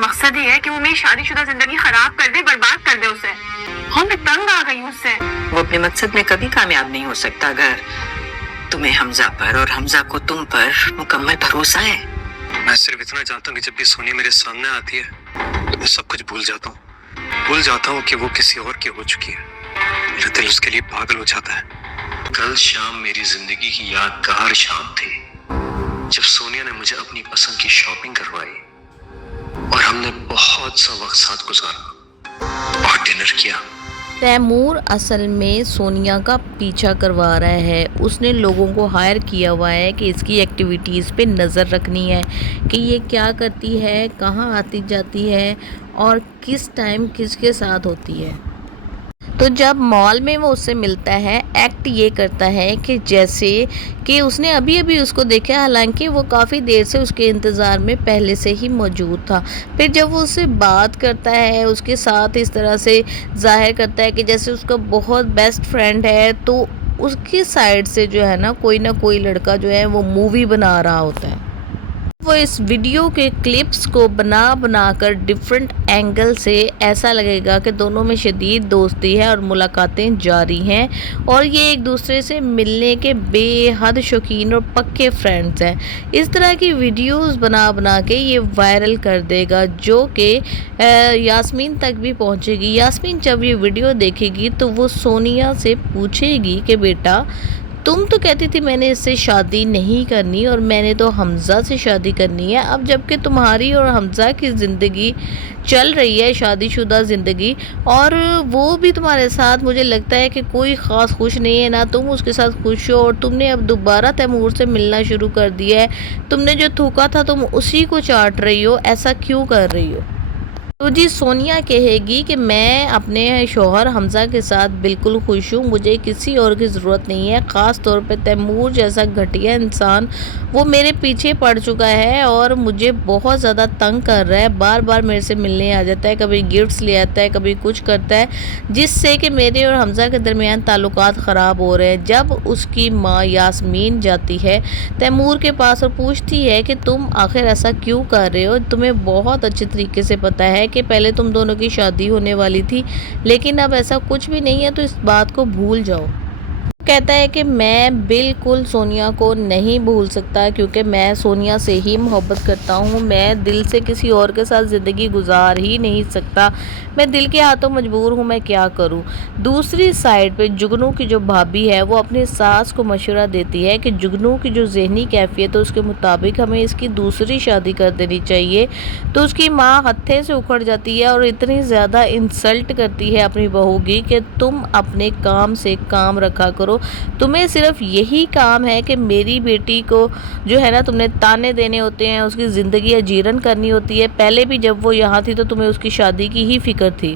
مقصد ہی ہے کہ وہ میری شادی شدہ زندگی خراب کر دے، برباد کر دے اسے. اور میں تنگ آ گئی ہوں اس سے. وہ اپنے مقصد میں کبھی کامیاب نہیں ہو سکتا اگر تمہیں حمزہ پر اور حمزہ کو تم پر مکمل بھروسہ ہے. میں صرف اتنا جانتا ہوں کہ جب بھی سونیا میرے سامنے آتی ہے تو میں سب کچھ بھول جاتا ہوں کہ وہ کسی اور کی ہو چکی ہے. میرا دل اس کے لیے پاگل ہو جاتا ہے. کل شام میری زندگی کی یادگار شام تھی جب سونیا نے مجھے اپنی پسند کی شاپنگ کروائی اور ہم نے بہت سا وقت ساتھ گزارا اور ڈنر کیا. تیمور اصل میں سونیا کا پیچھا کروا رہا ہے. اس نے لوگوں کو ہائر کیا ہوا ہے کہ اس کی ایکٹیویٹیز پہ نظر رکھنی ہے کہ یہ کیا کرتی ہے، کہاں آتی جاتی ہے اور کس ٹائم کس کے ساتھ ہوتی ہے. تو جب مال میں وہ اس سے ملتا ہے، ایکٹ یہ کرتا ہے کہ جیسے کہ اس نے ابھی اس کو دیکھا، حالانکہ وہ کافی دیر سے اس کے انتظار میں پہلے سے ہی موجود تھا. پھر جب وہ اس سے بات کرتا ہے، اس کے ساتھ اس طرح سے ظاہر کرتا ہے کہ جیسے اس کا بہت بیسٹ فرینڈ ہے، تو اس کی سائڈ سے جو ہے نا کوئی نہ کوئی لڑکا جو ہے وہ مووی بنا رہا ہوتا ہے. وہ اس ویڈیو کے کلپس کو بنا کر ڈیفرنٹ اینگل سے ایسا لگے گا کہ دونوں میں شدید دوستی ہے اور ملاقاتیں جاری ہیں اور یہ ایک دوسرے سے ملنے کے بے حد شوقین اور پکے فرینڈز ہیں. اس طرح کی ویڈیوز بنا کے یہ وائرل کر دے گا، جو کہ یاسمین تک بھی پہنچے گی. یاسمین جب یہ ویڈیو دیکھے گی تو وہ سونیا سے پوچھے گی کہ بیٹا تم تو کہتی تھی میں نے اس سے شادی نہیں کرنی اور میں نے تو حمزہ سے شادی کرنی ہے. اب جب کہ تمہاری اور حمزہ کی زندگی چل رہی ہے، شادی شدہ زندگی، اور وہ بھی تمہارے ساتھ مجھے لگتا ہے کہ کوئی خاص خوش نہیں ہے، نہ تم اس کے ساتھ خوش ہو، اور تم نے اب دوبارہ تیمور سے ملنا شروع کر دیا ہے. تم نے جو تھوکا تھا تم اسی کو چاٹ رہی ہو، ایسا کیوں کر رہی ہو؟ تو جی سونیا کہے گی کہ میں اپنے شوہر حمزہ کے ساتھ بالکل خوش ہوں، مجھے کسی اور کی ضرورت نہیں ہے. خاص طور پہ تیمور جیسا گھٹیا انسان وہ میرے پیچھے پڑ چکا ہے اور مجھے بہت زیادہ تنگ کر رہا ہے. بار بار میرے سے ملنے آ جاتا ہے، کبھی گفٹس لے آتا ہے، کبھی کچھ کرتا ہے، جس سے کہ میرے اور حمزہ کے درمیان تعلقات خراب ہو رہے ہیں. جب اس کی ماں یاسمین جاتی ہے تیمور کے پاس اور پوچھتی ہے کہ تم آخر ایسا کیوں کر رہے ہو، تمہیں بہت اچھے طریقے سے پتہ ہے کہ پہلے تم دونوں کی شادی ہونے والی تھی لیکن اب ایسا کچھ بھی نہیں ہے، تو اس بات کو بھول جاؤ. کہتا ہے کہ میں بالکل سونیا کو نہیں بھول سکتا کیونکہ میں سونیا سے ہی محبت کرتا ہوں. میں دل سے کسی اور کے ساتھ زندگی گزار ہی نہیں سکتا. میں دل کے ہاتھوں مجبور ہوں، میں کیا کروں. دوسری سائڈ پہ جگنو کی جو بھابھی ہے وہ اپنی ساس کو مشورہ دیتی ہے کہ جگنو کی جو ذہنی کیفیت ہے اس کے مطابق ہمیں اس کی دوسری شادی کر دینی چاہیے. تو اس کی ماں ہتھے سے اکھڑ جاتی ہے اور اتنی زیادہ انسلٹ کرتی ہے اپنی بہو کی کہ تم اپنے کام سے کام رکھا کرو، تمہیں صرف یہی کام ہے کہ میری بیٹی کو جو ہے نا تم نے تانے دینے ہوتے ہیں، اس کی زندگی اجیرن کرنی ہوتی ہے. پہلے بھی جب وہ یہاں تھی تو تمہیں اس کی شادی کی ہی فکر تھی.